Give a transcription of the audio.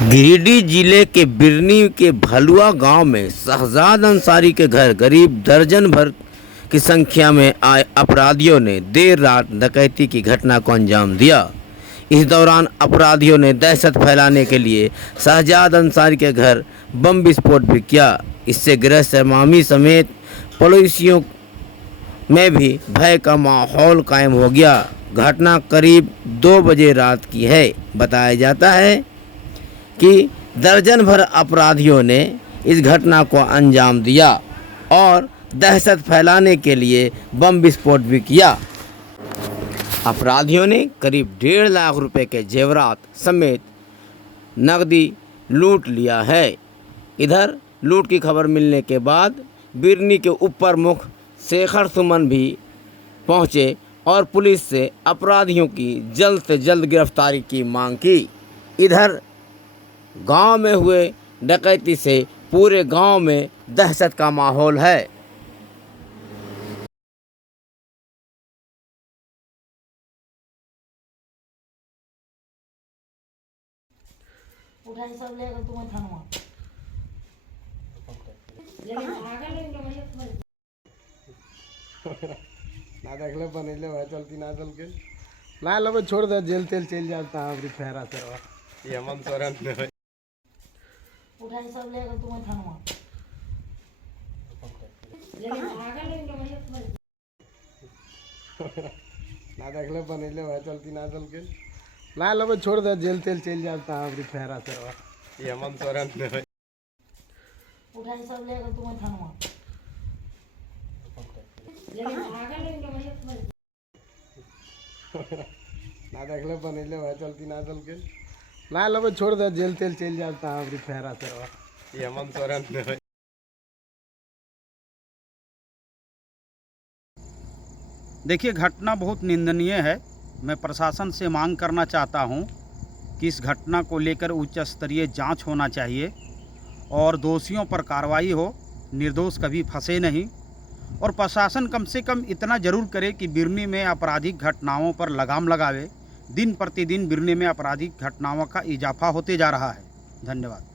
गिरिडीह जिले के बिरनी के भलुआ गांव में शहजाद अंसारी के घर करीब दर्जन भर की संख्या में आए अपराधियों ने देर रात डकैती की घटना को अंजाम दिया। इस दौरान अपराधियों ने दहशत फैलाने के लिए शहजाद अंसारी के घर बम विस्फोट भी किया। इससे गृह मामी समेत पड़ोसियों में भी भय का माहौल कायम हो गया। घटना करीब 2 बजे रात की है। बताया जाता है कि दर्जन भर अपराधियों ने इस घटना को अंजाम दिया और दहशत फैलाने के लिए बम विस्फोट भी किया। अपराधियों ने करीब 1.5 लाख रुपए के जेवरात समेत नकदी लूट लिया है। इधर लूट की खबर मिलने के बाद बिरनी के उप प्रमुख शेखर सुमन भी पहुंचे और पुलिस से अपराधियों की जल्द से जल्द गिरफ्तारी की मांग की। इधर गांव में हुए डकैती से पूरे गांव में दहशत का माहौल है। उठाई सब लेकर तुम्हें थानवा लेकिन आगे लेंगे ना देखले बनैले भाई चलती ना चल के ना लब छोड़ दे जेल तेल चल जाता है अपनी फेरा सरवा ये मन सोरन ने उठाई सब लेकर तुम्हें थानवा लेकिन आगे लेंगे ना देखले बनैले भाई चलती ना चल के ना लब छोड़ दे जेल तेल चल जाता है अपनी फेरा सरवा ये मन सोरन ने उठाई सब लेकर तुम्हें थानवा लेकिन आगे लेंगे ना देखले बनैले भाई चलती ना चल के ना लब छोड़ दे जेल तेल चल जाता है अपनी फेरा सरवा ये मन सोरन ने। देखिए, घटना बहुत निंदनीय है। मैं प्रशासन से मांग करना चाहता हूं कि इस घटना को लेकर उच्च स्तरीय जांच होना चाहिए और दोषियों पर कार्रवाई हो, निर्दोष कभी फंसे नहीं। और प्रशासन कम से कम इतना ज़रूर करे कि बिरनी में आपराधिक घटनाओं पर लगाम लगावे। दिन प्रतिदिन बिरनी में आपराधिक घटनाओं का इजाफा होते जा रहा है। धन्यवाद।